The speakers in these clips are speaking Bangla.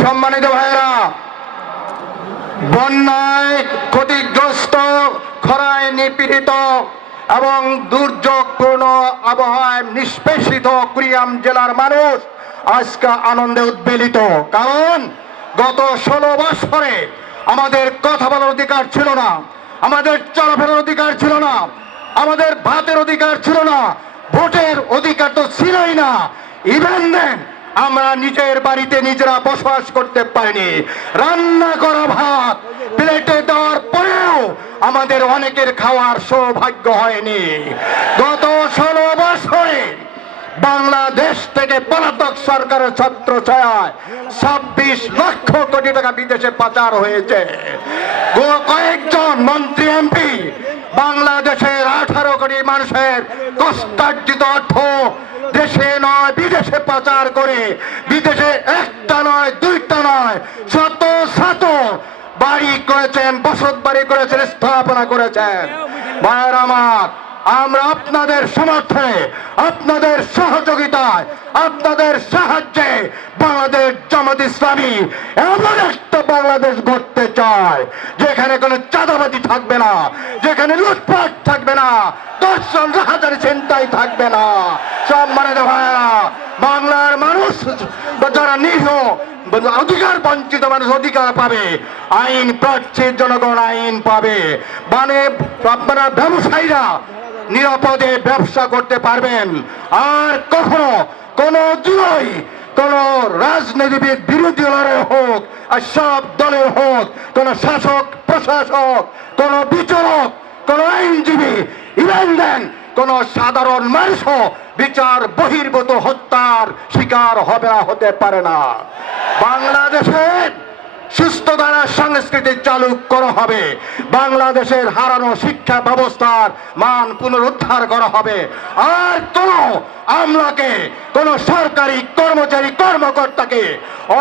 সম্মানিত ভাইরা, বন্যায় ক্ষতিগ্রস্ত, খরায় নিপীড়িত এবং দুর্যোগপূর্ণ আবহাওয়ায় নিষ্পেষিত কুড়িগ্রাম জেলার মানুষ আজকে আনন্দে উদ্বেলিত। কারণ গত 16 বছরে আমাদের কথা বলার অধিকার ছিল না, আমাদের চলাফেরার অধিকার ছিল না, আমাদের ভাতের অধিকার ছিল না, ভোটের অধিকার তো ছিলই না। ইভেন দেন আমরা নিজের বাড়িতে নিজেরা বসবাস করতে পারিনি। রান্না করা ভাত প্লেটে দেওয়ার পরেও আমাদের অনেকের খাওয়ার সৌভাগ্য হয়নি। গত 16 বছরে বাংলাদেশ থেকে পলাতক সরকারের ছত্রছায়ায় 26 লক্ষ কোটি টাকা বিদেশে পাচার হয়েছে। কয়েকজন মন্ত্রী এমপি বাংলাদেশের 18 কোটি মানুষের কষ্টার্জিত অর্থ দেশে নয় বিদেশে পাচার করে, বিদেশে একটা নয় দুইটা নয় শত শত বাড়ি করেছেন, বসত বাড়ি করেছেন, স্থাপনা করেছেন। ভাইয়ের আমার, আমরা আপনাদের সমর্থনে, আপনাদের সহযোগিতায়, আপনাদের সাহায্যে বাংলাদেশ জামাত ইসলামী এমন একটা বাংলাদেশ গড়তে চায় যেখানে কোনো চাঁদাবাজি থাকবে না, যেখানে লুটপাট থাকবে না, দর্শন রাহাজারি চিন্তাই থাকবে না। সম্মানিত ভাইয়েরা, বাংলার মানুষ যারা নিরীহ অধিকার বঞ্চিত মানুষ অধিকার পাবে, আইন প্রার্থীর জনগণ আইন পাবে। মানে আপনারা ব্যবসায়ীরা নিরাপদে ব্যবসা করতে পারবেন। আর কখনো কোনো দিনই কোন রাজনীতিবিদ বিরোধী দলের হোক আর সব দলের হোক, কোন শাসক প্রশাসক, কোন বিচারক, কোন আইনজীবী, ইভেন দেন কোন সাধারণ মানুষও বিচার বহির্ভূত হত্যার শিকার হবে না, হতে পারে না। বাংলাদেশের সুস্থ ধারা সংস্কৃতি চালু করা হবে, বাংলাদেশের হারানো শিক্ষা ব্যবস্থার মান পুনরুদ্ধার করা হবে। আর কোন আমলাকে, কোন সরকারি কর্মচারী কর্মকর্তাকে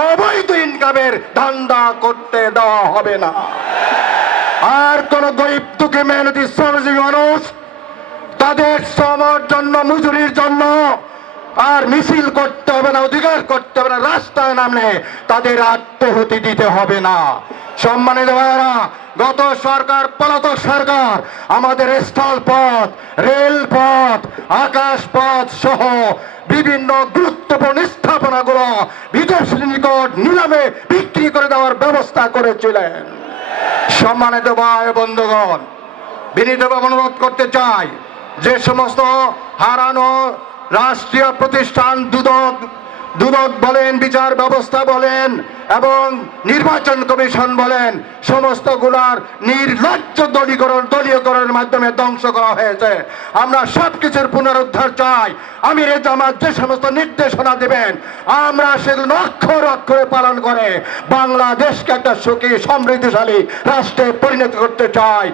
অবৈধ ইনকামের ধান্দা করতে দেওয়া হবে না। আর কোন গরিব দুঃখী মেহনতি শ্রমজীবী মানুষ তাদের শ্রমের জন্য, মজুরির জন্য আর মিছিল করতে হবে না, অধিকার করতে হবে না, রাস্তায় নামলে তাদের আত্মহুতি দিতে হবে না। সম্মানিত ভাইয়েরা, গত সরকার, পলাতক সরকার আমাদের স্থলপথ, রেলপথ, আকাশপথ সহ বিভিন্ন গুরুত্বপূর্ণ স্থাপনাগুলো বিদেশের নিকট নিলামে বিক্রি করে দেওয়ার ব্যবস্থা করেছিলেন। সম্মানিত ভাই বন্ধুগণ, বিনীতভাবে অনুরোধ করতে চাই, যে সমস্ত হারানো রাষ্ট্রীয় প্রতিষ্ঠান, দুদক বলেন, বিচার ব্যবস্থা বলেন এবং নির্বাচন কমিশন বলেন, সমস্ত গুলার নির্লজ্জ দলীয়করণের মাধ্যমে ধ্বংস করা হয়েছে। আমরা সবকিছুর পুনরুদ্ধার চাই। আমিরে জামাত যে সমস্ত নির্দেশনা দেবেন আমরা সেগুলো অক্ষর অক্ষরে পালন করে বাংলাদেশকে একটা সুখী সমৃদ্ধশালী রাষ্ট্রে পরিণত করতে চাই।